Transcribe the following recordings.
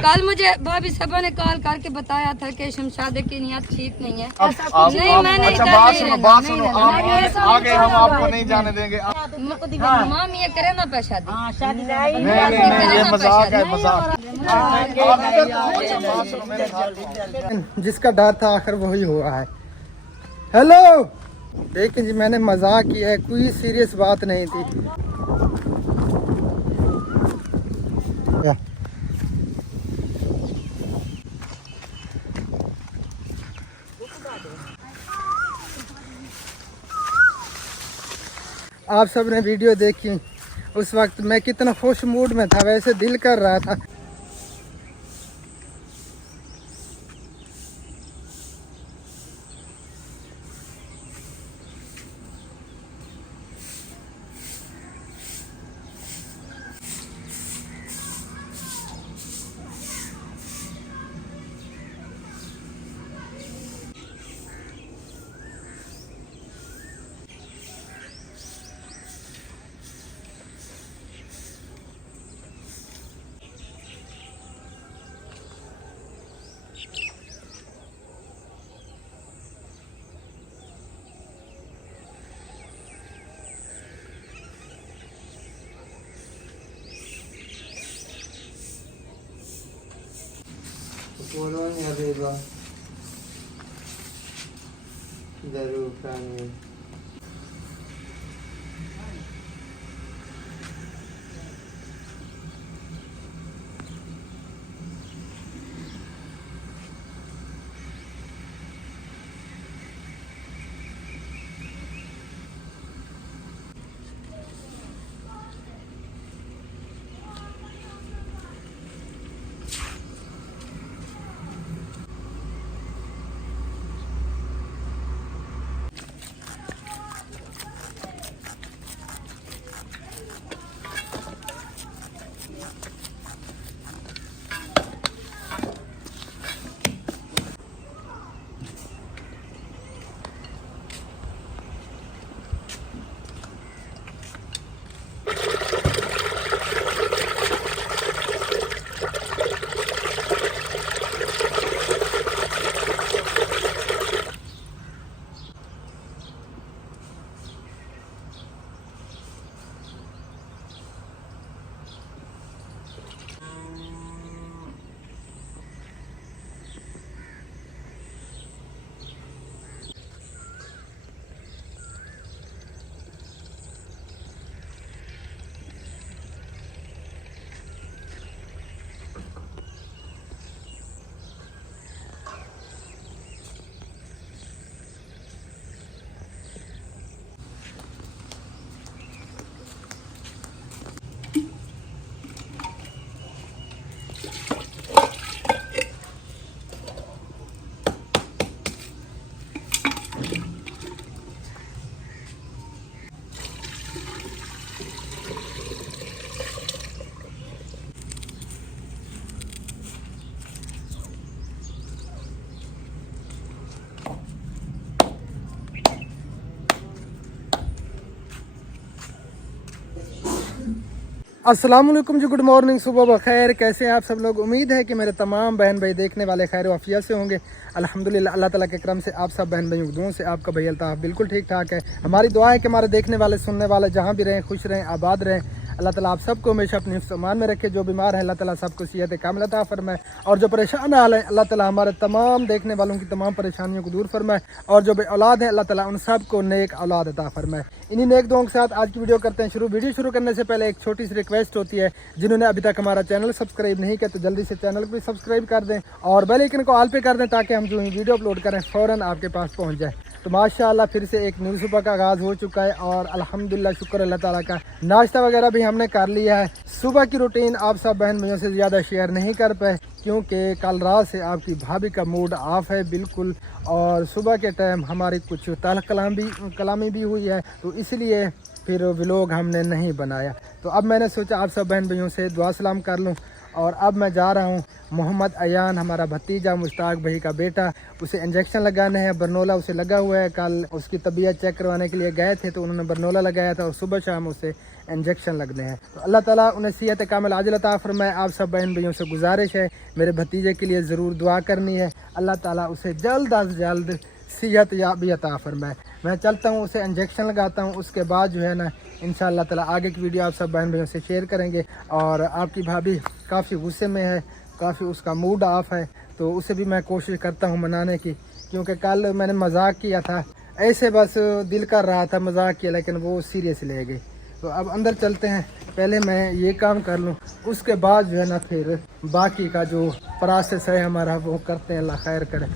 कल मुझे भाभी साहब ने कॉल करके बताया था कि शमशाद की नियत ठीक नहीं है। नहीं मैंने अच्छा बात सुनो आगे हम आपको नहीं जाने देंगे। माम ये करे ना पे शादी। नहीं ये मजाक है मजाक। जिसका डर था आखिर वही हुआ है। हेलो देखिए जी मैंने मजाक किया है, कोई सीरियस बात नहीं थी। आप सब ने वीडियो देखी, उस वक्त मैं कितना खुश मूड में था, वैसे दिल कर रहा था। अस्सलाम वालेकुम जी, गुड मॉर्निंग, सुबह बखैर। कैसे हैं आप सब लोग? उम्मीद है कि मेरे तमाम बहन भाई देखने वाले खैर वाफिया से होंगे। अल्हम्दुलिल्लाह अल्लाह ताला के करम से आप सब बहन भाइयों की दुआओं से आपका भैया अल्ताफ़ बिल्कुल ठीक ठाक है। हमारी दुआ है कि हमारे देखने वाले सुनने वाले जहाँ भी रहें खुश रहें आबाद रहें। अल्लाह ताला आप सबको हमेशा अपने हिफ्ज़-ए-अमान में रखे। जो बीमार है अल्लाह ताला सबको सेहत कामिल अता फरमाए, और जो परेशान हाल है अल्लाह ताला हमारे तमाम देखने वालों की तमाम परेशानियों को दूर फरमाए, और जो बे औलाद है अल्लाह ताला उन सबको नेक औलाद अता फरमाए। इन्हीं नेक दुआओं के साथ आज की वीडियो करते हैं शुरू। वीडियो शुरू करने से पहले एक छोटी सी रिक्वेस्ट होती है, जिन्होंने अभी तक हमारा चैनल सब्सक्राइब नहीं किया तो जल्दी से चैनल को भी सब्सक्राइब कर दें और बेल आइकन को ऑल पे कर दें, ताकि हम जो वीडियो अपलोड करें फ़ौरन आपके पास पहुंच जाए। तो माशाअल्लाह फिर से एक न्यू सुबह का आगाज़ हो चुका है, और अल्हम्दुलिल्लाह शुक्र अल्लाह ताला का, नाश्ता वगैरह भी हमने कर लिया है। सुबह की रूटीन आप सब बहन भाइयों से ज़्यादा शेयर नहीं कर पाए, क्योंकि कल रात से आपकी भाभी का मूड ऑफ है बिल्कुल, और सुबह के टाइम हमारी कुछ तल्ख कलामी भी हुई है, तो इसलिए फिर व्लॉग हमने नहीं बनाया। तो अब मैंने सोचा आप सब बहन भाइयों से दुआ सलाम कर लूँ, और अब मैं जा रहा हूँ मोहम्मद अयान, हमारा भतीजा मुश्ताक भाई का बेटा, उसे इंजेक्शन लगाने हैं। बरनोला उसे लगा हुआ है, कल उसकी तबीयत चेक करवाने के लिए गए थे तो उन्होंने बरनोला लगाया था, और सुबह शाम उसे इंजेक्शन लगने हैं। तो अल्लाह ताला उन्हें सेहत कामिल आजिल अता फरमाए। आप सब बहन भाइयों से गुजारिश है, मेरे भतीजे के लिए ज़रूर दुआ करनी है, अल्लाह ताला उसे जल्द अज जल्द सेहत याबी अता फरमाए। मैं चलता हूँ, उसे इंजेक्शन लगाता हूँ, उसके बाद जो है ना इंशाअल्लाह ताला आगे की वीडियो आप सब बहन भाइयों से शेयर करेंगे। और आपकी भाभी काफ़ी गुस्से में है, काफ़ी उसका मूड ऑफ है, तो उसे भी मैं कोशिश करता हूँ मनाने की, क्योंकि कल मैंने मजाक किया था, ऐसे बस दिल कर रहा था मजाक किया, लेकिन वो सीरियस ले गई। तो अब अंदर चलते हैं, पहले मैं ये काम कर लूँ, उसके बाद जो है ना फिर बाकी का जो प्रोसेस है हमारा वो करते हैं। अल्लाह खैर करे,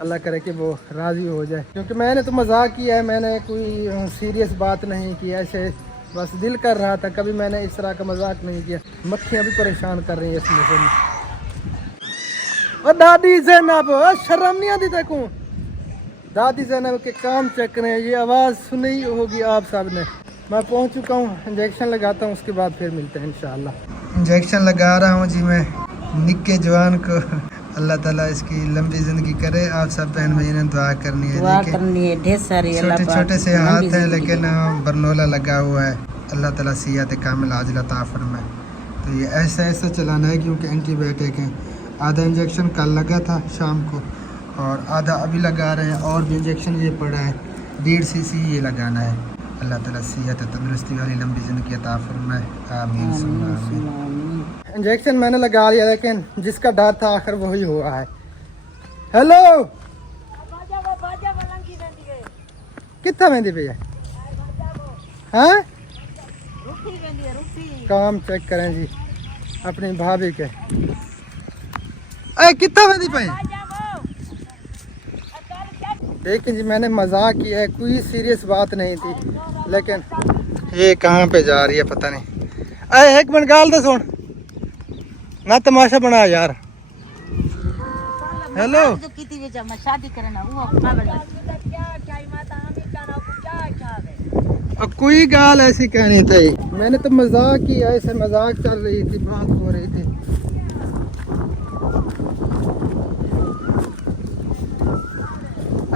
अल्लाह करे कि वो राज़ी हो जाए, क्योंकि मैंने तो मजाक किया है, मैंने कोई सीरियस बात नहीं की, ऐसे बस दिल कर रहा था, कभी मैंने इस तरह का मजाक नहीं किया। मक्खियाँ भी परेशान कर रही है इस मौसम में। और दादी ज़ैनब शर्म नहीं आती देखूँ, दादी ज़ैनब के काम चेक करें, ये आवाज़ सुनी होगी आप सब ने। मैं पहुंच चुका हूँ, इंजेक्शन लगाता हूँ, उसके बाद फिर मिलते हैं इंशाअल्लाह। इंजेक्शन लगा रहा हूँ जी मैं निक्के जवान को, अल्लाह ताला इसकी लंबी ज़िंदगी करे। आप सब बहन भाई ने दुआ करनी है, ढेर सारी छोटे छोटे से हाथ हैं लेकिन बरनोला लगा हुआ है। अल्लाह ताला सेहत कामिल आजिल अता फरमाए। तो ये ऐसा ऐसा चलाना है, क्योंकि एंटीबायोटिक है। आधा इंजेक्शन कल लगा था शाम को और आधा अभी लगा रहे हैं, और भी इंजेक्शन ये पड़ा है 1.5 cc ये लगाना है। अल्लाह ताला सेहत तंदुरुस्ती वाली लंबी ज़िंदगी अता फरमाए, आमीन सुम्मा आमीन। इंजेक्शन मैंने लगा लिया, लेकिन जिसका डर था आखिर वही हुआ है। हेलो कितना मेहंदी भैया, हाँ काम चेक करें जी अपनी भाभी के। कितना मेहंदी पे देखिए जी, मैंने मजाक किया है, कोई सीरियस बात नहीं थी, लेकिन ये कहाँ पे जा रही है पता नहीं। एक मिनट गाल दे सुन ना, तमाशा बना यार। हेलो कोई गाल ऐसी कहनी थी, मैंने तो मजाक किया, ऐसे मजाक चल रही थी, बात हो रही थी।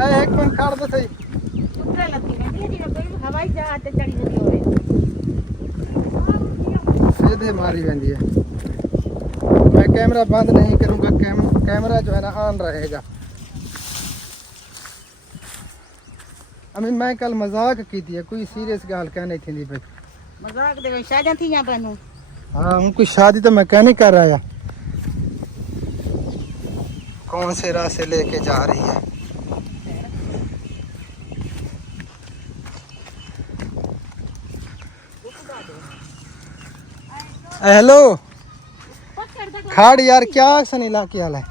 एक मिनट खड़ दो सही, सीधे मारी बंदी है। मैं कैमरा बंद नहीं करूंगा, कैमरा जो है ना ऑन रहेगा। अभी मैं कल मजाक की थी, कोई सीरियस गाल कहनी थी भाई, मजाक दे शादी थी यहाँ बनू। हाँ उनकी शादी तो मैं कह नहीं कर रहा, कौन से रास्ते लेके जा रही है। हेलो खाड़ यार, क्या सनी ला के हाल है,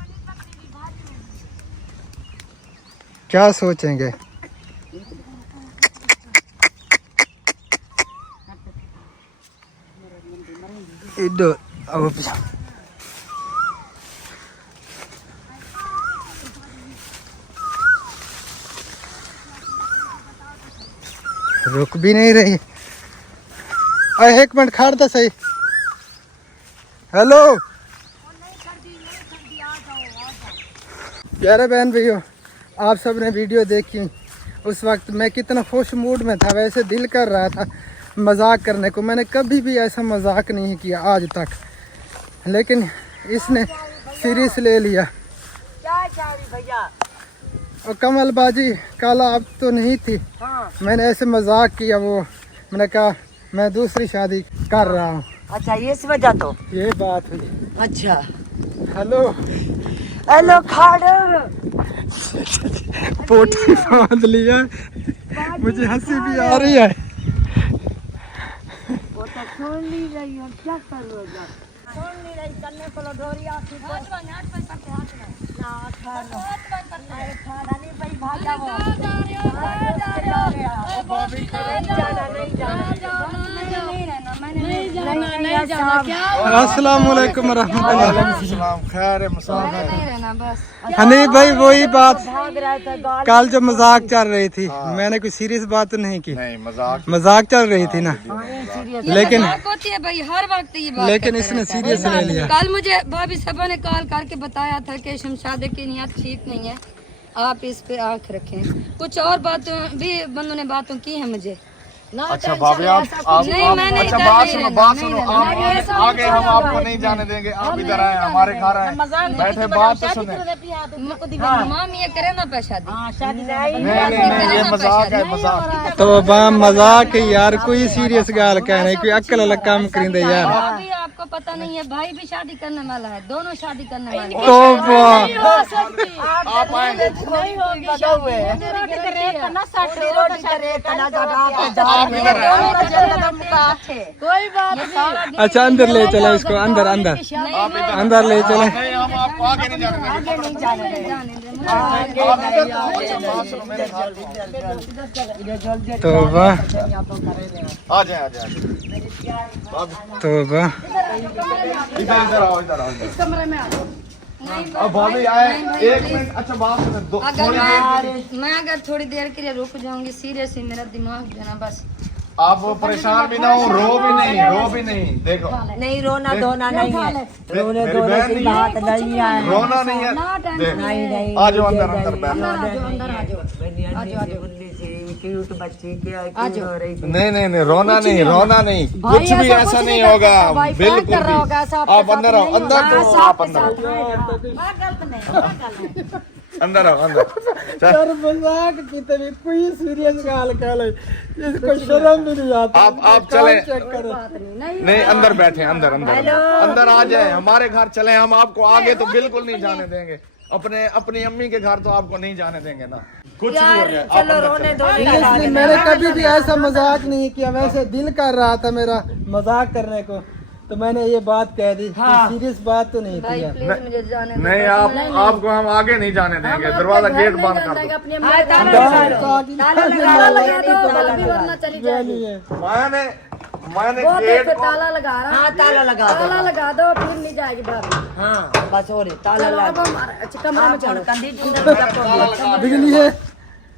क्या सोचेंगे। इधर आओ पीछे। रुक भी नहीं रही, एक मिनट खड़ तो सही। हेलो प्यारे बहन भैया, आप सब ने वीडियो देखी, उस वक्त मैं कितना खुश मूड में था, वैसे दिल कर रहा था मजाक करने को। मैंने कभी भी ऐसा मजाक नहीं किया आज तक, लेकिन इसने सीरियस ले लिया। और कमल बाजी कल आप तो नहीं थी, मैंने ऐसे मजाक किया, वो मैंने कहा मैं दूसरी शादी कर रहा हूँ। अच्छा ये इस वजह तो ये बात हुई। अच्छा हेलो हेलो खाड़ पोटी बांध लिया, मुझे हंसी भी आ रही है। वो तो सुन ली रही है, क्या करो जा सुन ली रही, करने को ढोरी आती ना खाना नहीं खाना नहीं भाई, भागा वो अस्सलाम वालेकुम रहमतुल्लाह। खैर नहीं रहना बस। हनी भाई वही बात, भाग रहा था गाल कल जो मजाक चल रही थी, मैंने कोई सीरियस बात तो नहीं की, नहीं मजाक चल रही थी ना, लेकिन मजाक होती है भाई हर वक्त ये बात लेकिन करते इसने रहते हैं। सीरियस ले लिया। कल मुझे भाभी सबा ने कॉल करके बताया था कि शमशाद की नियत ठीक नहीं है, आप इस पे आँख रखें। कुछ और बातों भी बंदों ने बातों की है मुझे, अच्छा भाभी आप नहीं, मैं नहीं अच्छा डर बात नहीं सुनो रहना, बात नहीं सुनो रहना, आप आगे हम आपको नहीं जाने देंगे। आप इधर आए हमारे घर आए बैठे बात तो सुने। माम ये करे ना पैसा दी नहीं नहीं नहीं ये मजाक है मजाक। तो बाम मजाक है यार, कोई सीरियस गाल कह नहीं, कोई अक्ल वाला काम करेंदे यार। अभी आपको पता नहीं है, भाई भी शादी करने वाला है, दोनों शादी करने वाले हैं। तो वाह, आप आए कोई बात नहीं। अच्छा अंदर ले चले इसको, अंदर अंदर अंदर ले चले। नहीं हम आपको आगे नहीं जाने देंगे। बात सुनो मेरे साथ। तो वाह आ जाए आ जाए। तो वाह, इधर इधर आओ इधर आओ इधर। इस कमरे में आ जाओ। नहीं अब भाभी आए एक मिनट। अच्छा बात सुनो अगर मैं अगर थोड़ी देर के लिए रुक जाऊंगी, सीरियस ही मेरा दिमाग जो है ना बस। आप परेशान भी ना हो, रो भी नहीं। देखो नहीं रोना धोना नहीं है, रोने मेरी धोने बहन की नहीं बात नहीं है। रोना नहीं है। देख, नहीं आ जाओ अंदर अंदर बैठो। क्यूट बच्ची क्या क्यों हो रही थी? नहीं नहीं नहीं रोना नहीं कुछ भी ऐसा नहीं होगा बिल्कुल भी। आप अंदर आओ अंदर तो आप अंदर आओ अंदर। यार मजाक की तभी कोई सीरियस गाल कह ले, इसको शर्म भी नहीं आती। आप चले चेक करो। नहीं अंदर बैठे अंदर अंदर अंदर आ जाए हमारे घर चले। हम आपको आगे तो बिल्कुल नहीं जाने देंगे। अपनी अम्मी के घर तो आपको नहीं जाने देंगे ना, कुछ भी हो जाए। आप चलो अंदर रोने चलो। Seriously, मैंने कभी भी ऐसा मजाक नहीं किया, वैसे दिल कर रहा था मेरा मजाक करने को, तो मैंने ये बात कह दी। सीरियस बात तो नहीं थी भाई यार। प्लीज मुझे जाने दो। नहीं आपको हम आगे नहीं जाने देंगे। दरवाजा गेट बंद कर दो। मैंने गेट ताला लगा रहा। हाँ ताला लगा दो, ताला लगा दो, फिर नहीं जाएगी बात। हाँ बस हो रही ताला लगा। अच्छा कमरे में चलो,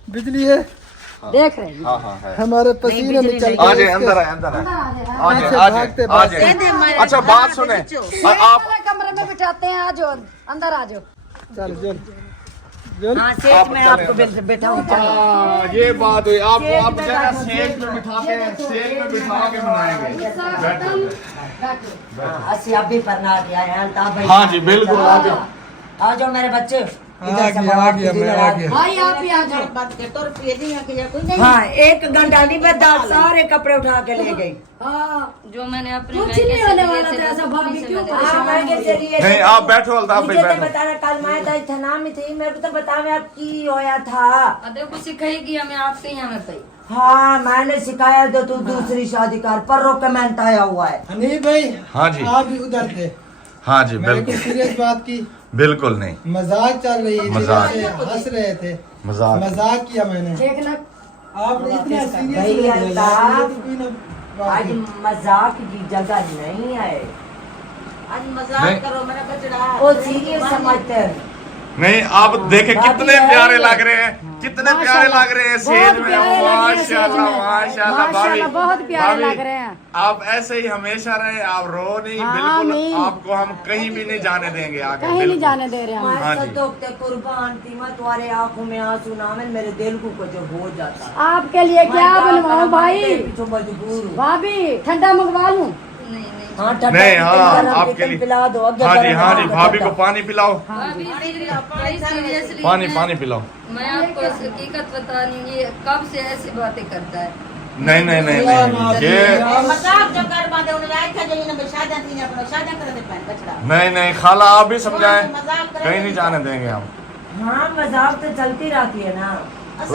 बिजली है देख रहे हैं। हाँ हाँ है। हमारे पसीने निकल आ जाए अंदर आए अंदर आए आ जाए। अच्छा बात सुने आप कमरे में बिठाते हैं, आ जाओ अंदर आ जाओ। चल चल चल। हाँ सेठ में आपको बैठाऊँ। ये बात हुई। आपको आप जगह सेज में बिठाते हैं, सेज में बिठा के बनाएंगे। अस्सी अभी पढ़ना दिया है। हाँ जी बिल्कुल आ जाओ। आ जाओ मेरे बच्चे। आ गया मैं आ गया। भाई आप ही आ जाओ। हाँ 1 घंटा नहीं बता, सारे कपड़े उठा के ले गई। जो मैंने अपने कुछ नहीं होने वाला था ऐसा, भाभी क्यों नहीं आप बैठो अल्ताफ भाई बैठो। बताना कल मैं तो थाना में थी, मेरे को तो बता में आप की होया था। देखो सिखाएगी हमें आपसे ही हमें पे। हाँ मैंने सिखाया तो तू दूसरी शादी कर, पर रो कमेंट आया हुआ है। हनीफ भाई हाँ जी आप भी उधर थे। हाँ जी मैंने बिल्कुल कोई सीरियस बात की? बिल्कुल नहीं मजाक चल रही थी, मजाक। वैसे हंस रहे थे, मजाक। मजाक किया मैंने। देखना आपने इतना भाई सीरियस अल्ताफ, आज मजाक की जगह नहीं है। आज नहीं। मजाक करो मेरा बचड़ा, वो सीरियस समझते हैं। नहीं आप देखे कितने प्यारे लग रहे हैं, कितने प्यारे लग रहे हैं सेज में। माशाल्लाह माशाल्लाह भाभी बहुत प्यारे लग रहे हैं। आप ऐसे ही हमेशा रहे। आप रो नहीं बिल्कुल। आपको हम कहीं भी नहीं जाने देंगे आगे। कहीं नहीं जाने दे रहे हाँ मैं जी। तो कुर्बान थी, मैं तुम्हारे आंखों में आंसू ना में मेरे दिल को कुछ हो जाता। आपके लिए क्या बनवाऊं भाई? पीछे मजबूर हूँ। भाभी ठंडा मंगवा लूं? हाँ नहीं हाँ आपके लिए पिला दो। हाँ जी भाभी को पानी पिलाओ। सीरियसली पानी पिलाओ। मैं आपको हकीकत बता रही, ये कब से ऐसी बातें करता है। नहीं नहीं नहीं नहीं ये नहीं नहीं खाला आप भी समझाएं, कहीं नहीं जाने देंगे हम। हाँ मजाक तो चलती रहती है ना। हाँ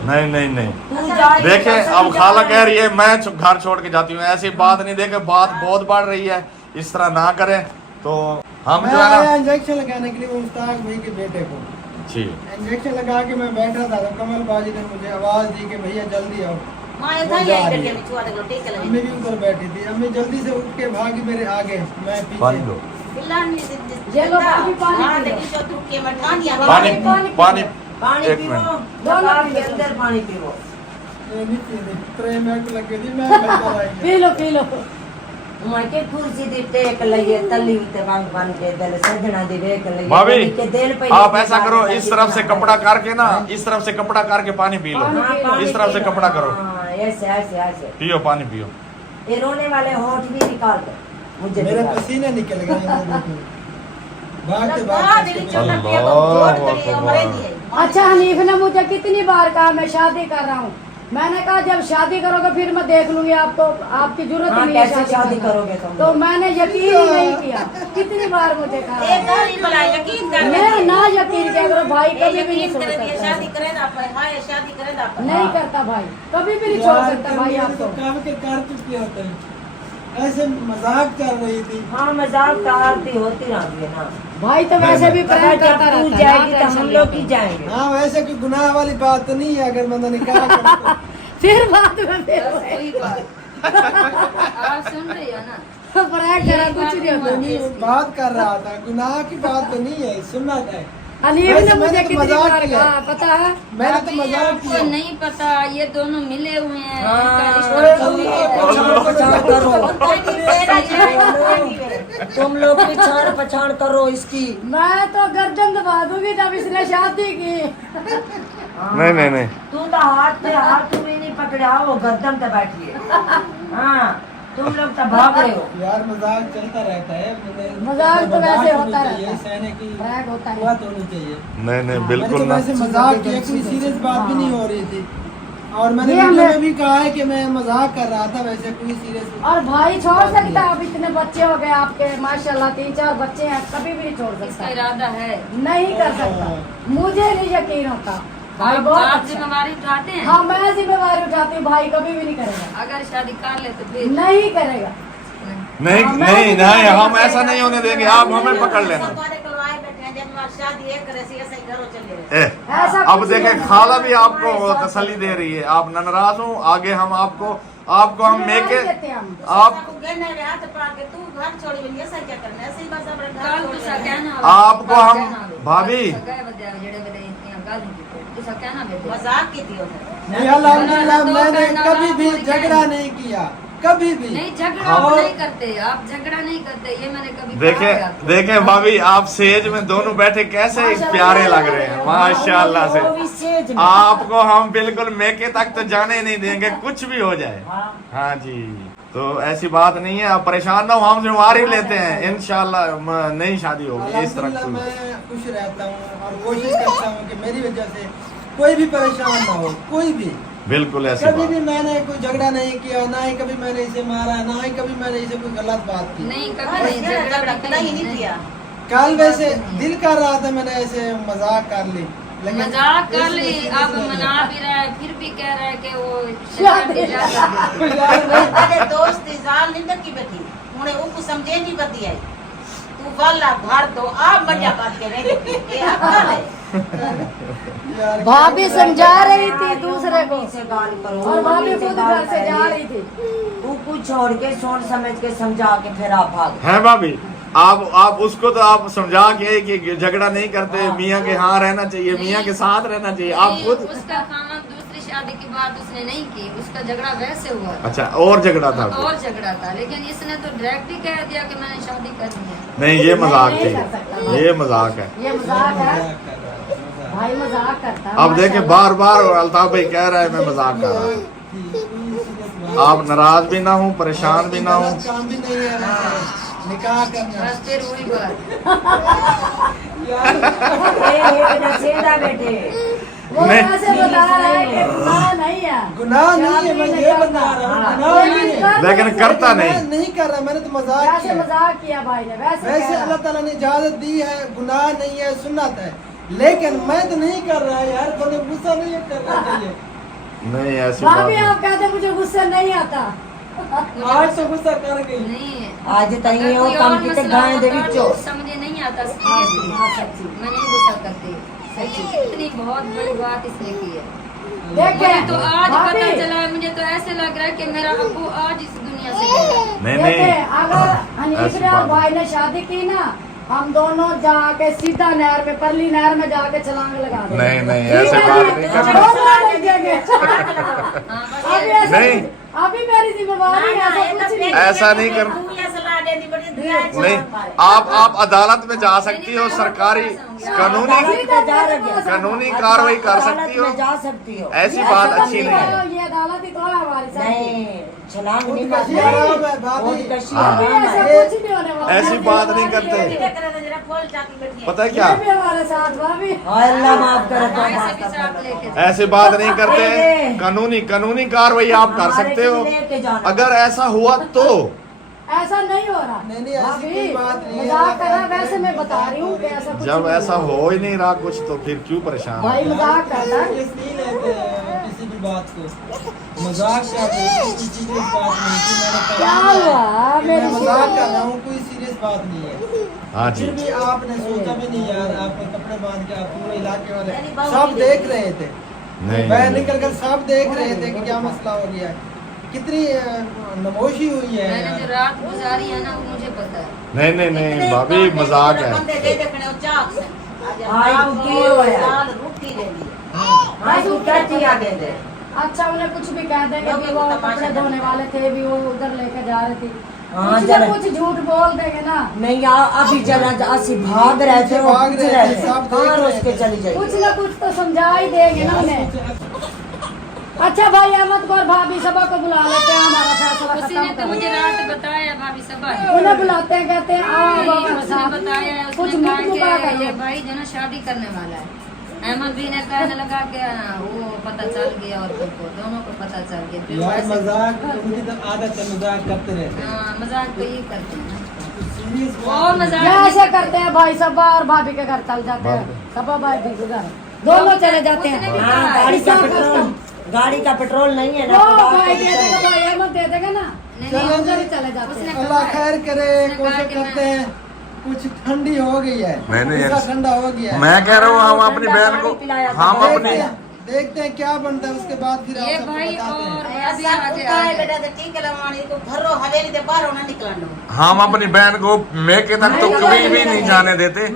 नहीं नहीं नहीं तू जा। देखे अब खाला कह रही है मैं घर छोड़ के जाती हूँ, ऐसी बात नहीं। देखे बात बहुत बढ़ रही है, इस तरह ना करें तो हम मैं जो है आया ना। इंजेक्शन लगाने के लिए वो मुश्ताक भाई के बेटे को। जी इंजेक्शन लगा के मैं बैठा था, तो कमल बाजी ने मुझे आवाज दी कि भैया जल्दी आओ। अम्मी भी उधर बैठी थी, अम्मी जल्दी से उठ के भागी मेरे आगे, मैं पानी पीछे। लो। ये लो भाभी पानी पानी पानी एक पीओ, मिनट। नकाब के अंदर पानी पीओ। ये नहीं पीने, 3 मिनट लग गए थी, मैं घर पर आई। P low P low. उनके कुर्सी दी टेक लइए तली ते वांग बन के दल सजना दी वेक लइए भाभी के दिल पे आप ऐसा करो, इस तरफ से कपड़ा करके ना, इस तरफ से कपड़ा करके पानी पी लो, इस तरफ से कपड़ा करो, ऐसे ऐसे ऐसे पियो पानी पियो। ये रोने वाले होठ भी निकाल दो मुझे मेरे दिखा। पसीने निकल गए भागते भागते। अच्छा हनीफ ने मुझे कितनी बार कहा मैं शादी कर रहा हूँ, मैंने कहा जब शादी करोगे फिर मैं देख लूंगी, आपको आपकी जरूरत हाँ, नहीं है कैसे शादी करोगे तुम? तो मैंने यकीन ही नहीं किया, कितनी बार मुझे कहा मैं ना यकीन किया करो भाई, कभी भी नहीं छोड़ सकता, नहीं करता भाई, कभी भी नहीं छोड़ सकता भाई आपको। काम के कर चुके होते हैं, ऐसे मजाक चल रही थी। हाँ मजाक टालती होती रहती है ना भाई तो वैसे भी पता प्रैंक जब करता तू रहता जाएगी है, तो हम लोग ही जाएंगे। हाँ वैसे कोई गुनाह वाली बात तो नहीं है, अगर मैंने निकाह कर फिर बाद में फिर कोई बात आप सुन रही हो ना, प्रैंक करा कुछ नहीं होता। बात कर रहा था, गुनाह की बात तो नहीं है, सुनना है। हनीफ वैसे ने मुझे मैंने तो कितनी मजाक बार किया। कहा पता है, मैंने तो अभी मजाक आपको किया। नहीं पता, ये दोनों मिले हुए हैं, हाँ, इनका रिश्ता तुम लोग पिछाड़ पछाड़ करो इसकी। मैं तो गर्दन दबा दूंगी जब इसने शादी की। नहीं नहीं नहीं, तू तो हाथ पे हाथ भी नहीं पकड़ा, वो गर्दन पे बैठी है। हाँ तुम लोग तो भाग रहे हो। यार मजाक चलता रहता है, मजाक तो वैसे होता रहता है, सहने की प्रैंक होता है। बात होनी चाहिए। नहीं नहीं मैंने बिल्कुल तो ना। वैसे मजाक किया, कोई सीरियस बात भी नहीं हो रही थी, और मैंने ये वीडियो हमें- में भी कहा है कि मैं मजाक कर रहा था, वैसे कोई सीरियस। और भाई छोड़ सकता है, अब इतने बच्चे हो गए आपके माशाल्लाह, 3-4 बच्चे हैं, कभी भी नहीं छोड़ इसका सकता, इरादा है। नहीं कर सकता, मुझे नहीं यकीन होता भाई, बहुत आप अच्छा। जिम्मेवारी उठाते हैं, हाँ मैं जिम्मेवारी उठाती हूँ भाई, कभी भी नहीं करेगा, अगर शादी कर ले तो फिर नहीं करेगा। नहीं हाँ, मैं नहीं तो नहीं, नहीं हम करता। ऐसा नहीं होने देंगे, आप हमें पकड़ लेना। ए, ऐसा अब कुछ देखे नहीं है। खाला भी आपको तसल्ली दे रही है, आप न नाराज हो, आगे हम आपको हम मेके देते हैं हम। आप कल तुसा कहना आपको हम भाभी मजाक की थी नहीं, अल्हम्दुलिल्लाह मैंने कभी भी झगड़ा नहीं किया, कभी भी। नहीं झगड़ा आप नहीं करते, आप झगड़ा नहीं करते, ये मैंने कभी देखे कहा है आपको। देखे भाभी, आप सेज में दोनों बैठे कैसे प्यारे लग रहे हैं माशाल्लाह से। आपको हम बिल्कुल मेके तक तो जाने नहीं देंगे, कुछ भी हो जाए। हाँ जी, तो ऐसी बात नहीं है, आप परेशान ना हो, हम जिम्मेवारी लेते हैं, इंशाल्लाह नई शादी होगी इस तरह अल्हम्दुलिल्लाह की। मैं खुश रहता हूँ और कोशिश करता हूँ कि मेरी वजह से कोई भी परेशान ना हो, कोई भी। बिल्कुल ऐसी कभी बात भी मैंने कोई झगड़ा नहीं किया, ना ही कभी मैंने इसे मारा, ना ही कभी मैंने इसे कोई गलत बात की। नहीं कभी नहीं झगड़ा कहीं नहीं किया। कल वैसे दिल कर रहा था, मैंने ऐसे मजाक कर ली, लेकिन मजाक कर ली, अब मना भी रहा है, फिर भी कह रहा है कि वो शादी दोस्त जाल निंदर की बेटी उन्हें उनको समझे नहीं बती आई तू वाला घर दो आप मजा बात के रहे ये अकल है यार भाभी समझा रही थी दूसरे को, से गाल करो और भाभी खुद घर से जा रही थी। तू कुछ छोड़ के सोच समझ के समझा के फिर आप भाग। है भाभी, आप उसको तो आप समझा के कि झगड़ा नहीं करते, मियाँ के यहाँ रहना चाहिए, मियाँ के साथ रहना चाहिए, आप खुद। उसका खाना दूसरी शादी की बात उसने नहीं की, उसका झगड़ा वैसे हुआ था। अच्छा, और झगड़ा था कोई? और झगड़ा था, लेकिन इसने तो डायरेक्ट ही कह दिया कि मैंने शादी करनी है। नहीं, ये मजाक नहीं कर सकता थी, भाई। ये मजाक है। ये मजाक है मजाक कर रहा था, मजाक। भाई, मजाक करता है। अब देखे माशाल्लाह। बार बार अल्ताफ भाई कह रहा है मैं मजाक कर रहा हूँ, कोई serious बात आप नाराज भी ना हो, परेशान भी ना हो। गलत काम भी नहीं है वैसे, निकाह करना। बस फिर वही बात, एक नसीदा बेटे वो नहीं। ऐसे बता रहा है कि गुनाह नहीं है, गुनाह नहीं है, मैं ये बता रहा हूँ, गुनाह नहीं है। लेकिन करता मैं नहीं। नहीं कर रहा, मैंने तो मजाक वैसे किया। मजाक किया भाई ने, वैसे वैसे कह अल्लाह रहा। ताला ने इजाजत दी है, गुनाह नहीं है, सुन्नत है, लेकिन मैं तो नहीं कर रहा यार, बड़े गुस्सा नहीं करना चाहिए। नहीं ऐसी बात भाभी नहीं। आप कहते मुझे गुस्सा नहीं आता, आज तो गुस्सा कर गई। नहीं आज तक अगर ये कोई काम और किते मसला गाय दे होता विचो तो समझे नहीं आता, seriously। मैं नहीं गुस्सा करती, सच्ची इतनी बहुत बड़ी बात इसने की है। देखे मुझे तो आज भाभी, पता चला है, मुझे तो ऐसे लग रहा है कि मेरा अब्बू आज इस दुनिया से गया। नहीं देखे नहीं, अगर हनीफ ऐसी ने और बात भाई ने शादी की ना, हम दोनों जाके सीधा नहर में, परली नहर में जाके छलांग लगा देंगे। नहीं नहीं, ठीक ऐसे है बात जी? नहीं करनी। दोनों लग जाएंगे। हाँ, बस अभी ये- ऐसे नहीं, अभी मेरी जिम्मेवारी है, ऐसा कुछ नहीं। ऐसा नहीं कर नहीं, आप अदालत में जा सकती हो, सरकारी कानूनी कार्रवाई कर सकती हो, जा सकती हो। ऐसी बात अच्छी नहीं है। ये अदालत ही तो है हमारी साथ। नहीं छलांग नहीं हाँ। ऐसा कुछ नहीं होने वाला। ऐसी बात नहीं करते। पता है क्या, ये भी हमारे साथ भाभी। अल्लाह माफ करे तो ऐसे भी साथ लेके जाओ। ऐसी बात नहीं करते। कानूनी कार्रवाई आप कर सकते हो, लेके जाना। अगर ऐसा हुआ तो। ऐसा नहीं हो रहा। नहीं, ऐसी कोई बात नहीं है। मजाक कर रहा है, वैसे मैं बता रही हूँ कि ऐसा कुछ जब नहीं ऐसा हुआ। हो ही नहीं रहा कुछ, तो फिर क्यों परेशान भाई हो? मजाक करता है। सीरियस नहीं लेते हैं किसी भी बात को, मजाक कर रहे हैं, कोई सीरियस बात नहीं थी। मैंने क्या हुआ? मैं मेरी मजाक कर रहा हूँ, कोई सीरियस बात नहीं है। हाँ जी, फिर भी आपने सोचा भी नहीं यार, आपने कपड़े बांध के आप पूरे इलाके वाले सब देख रहे थे, नहीं बाहर निकल कर सब देख रहे थे कि क्या मसला हो गया है, कितनी नमोशी हुई है। मैंने जो रात गुजारी है ना, वो मुझे पता है। नहीं भाभी, मजाक है। अच्छा उन्हें कुछ भी कह देंगे कि वो कपड़े धोने वाले थे, भी वो उधर लेके जा रहे थे। हाँ, कुछ जरा- ना कुछ झूठ बोल देंगे ना। नहीं अभी जरा असि भाग रहे थे, वो भाग पूछ रहे रहे थे, थे सब कहाँ देख रहे रोज के थे। चली जाएगी। कुछ ना कुछ तो समझा ही देंगे ना उन्हें। अच्छा भाई अहमद को और भाभी सबा को बुला लेते हैं, हमारा फैसला उसी खत्म ने तो कर मुझे दिया। रात बताया भाभी सबा ने। उन्हें बुलाते हैं, कहते हैं आओ अब हमारे उसने साथ। बताया, कुछ उसने मुख मुका कहा कर कि लो। ये भाई जो ना शादी करने वाला है। अहमद भी ने कहने लगा कि वो पता चल गया, और तुमको दोनों को पता चल गया। फिर यार वैसे- मजाक उनकी तो आदत है, मजाक करते रहते हैं। हाँ, मजाक तो ये करते हैं। सीरियस वो मजाक ये नहीं ऐसे करते हैं भाई, सबा और भाभी के घर चल जाते हैं, सबा भाई भी के घर दोनों चले जाते उसने भी हैं। कहा, हाँ, गाड़ी का हिसाब पेट्रोल कस्टम। गाड़ी का पेट्रोल नहीं है ना, वो तो बात भाई कैसे दे देगा, चलेगी? भाई अहमद दे देगा ना। नहीं, चलो नहीं, उधर ही चले जाते उसने हैं। अल्लाह खैर करे, उसने कहा कोशिश कि करते हैं कुछ ठंडी हो गई है, मैंने गुस्सा ठंडा हो गया है। मैं कह रहा हूँ हम अपनी बहन को, हम अपनी देखते हैं क्या बनता है, उसके बाद फिर ये आप सबको भाई बताते हैं। और अभी आगे हम अपनी बहन को मेके तक तो कभी भी नहीं जाने देते।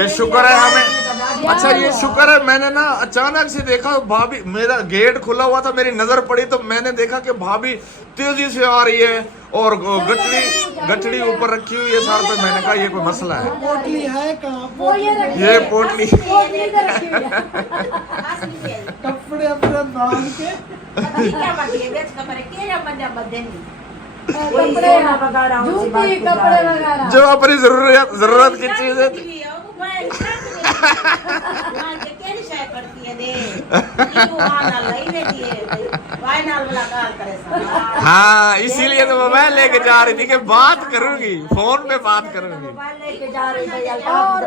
ये शुक्र है हमें। अच्छा ये शुक्र है, मैंने ना अचानक से देखा भाभी, मेरा गेट खुला हुआ था, मेरी नजर पड़ी तो मैंने देखा कि भाभी तेजी से आ रही है और गठड़ी ऊपर रखी हुई है सर पे। मैंने कहा ये कोई मसला है। पोटली है कहाँ, वो ये रखी ये है। पोटली पोटली इधर रखी हुई है। कपड़े अपने बांध के कपड़े वगैरह उसी जूती बात को जा कपड़े रही है। वगैरह। जो अपनी जरूरत की चीज है। हाँ इसीलिए तो मोबाइल लेके जा रही थी कि बात करूंगी, फोन पे बात करूंगी। मोबाइल लेके जा रही है, अल्ताफ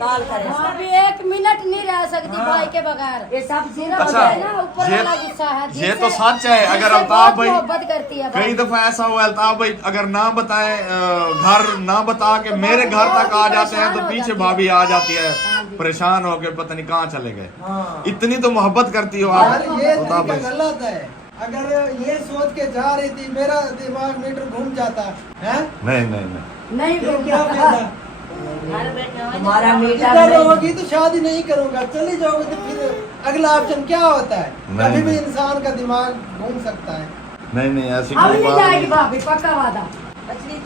कॉल करे। अभी एक मिनट नहीं रह सकती भाई के बगैर। ये सब सिर्फ अच्छा, है ना ऊपर ये- वाला गुस्सा है, ये जिससे- तो सच है। अगर जिससे अल्ताफ बहुत भाई मोहब्बत करती है कई भाई। दफा ऐसा हुआ अल्ताफ भाई अगर ना बताए घर ना बता के मेरे घर तक आ जाते हैं तो पीछे भाभी आ जाती है परेशान होके, पता नहीं कहाँ चले गए। हाँ। इतनी तो मोहब्बत करती हो यार आप ये अल्ताफ तरीका भाई। गलत है। अगर ये सोच के जा रही थी, मेरा दिमाग मीटर घूम जाता है, नहीं नहीं फिर क्या फायदा? हमारा मीटर इधर नहीं। रहोगी तो शादी नहीं करूंगा, चली जाओगे तो फिर अगला ऑप्शन क्या होता है? नहीं, कभी भी नहीं। इंसान का दिमाग घूम सकता है। नहीं ऐसी अब कोई नहीं बात जाएगी नहीं। भाभी, पक्का वादा।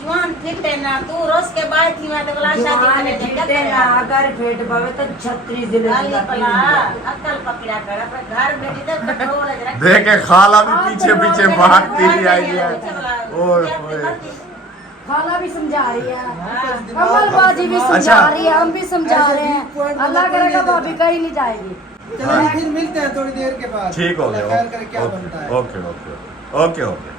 जुआन फिट है ना, तू रोज के बाद थी मैं तो शादी जुआन करे फिरते ना, अगर फेट पवे तो 36 जिले की लकीर अक्ल पकड़ा कर अपने घर बैठी तो पेट्रोल है जरा। देखे खाला भी पीछे पीछे भागती हुई आई है। ओए खाला भी समझा रही है, कमल बाजी भी समझा अच्छा। रही है, हम भी समझा रहे हैं। अल्लाह करेगा भाभी कहीं नहीं जाएगी। चलिए फिर मिलते हैं थोड़ी देर के बाद। ठीक हो अल्लाह गया। खैर करे क्या बनता है। Okay okay okay okay.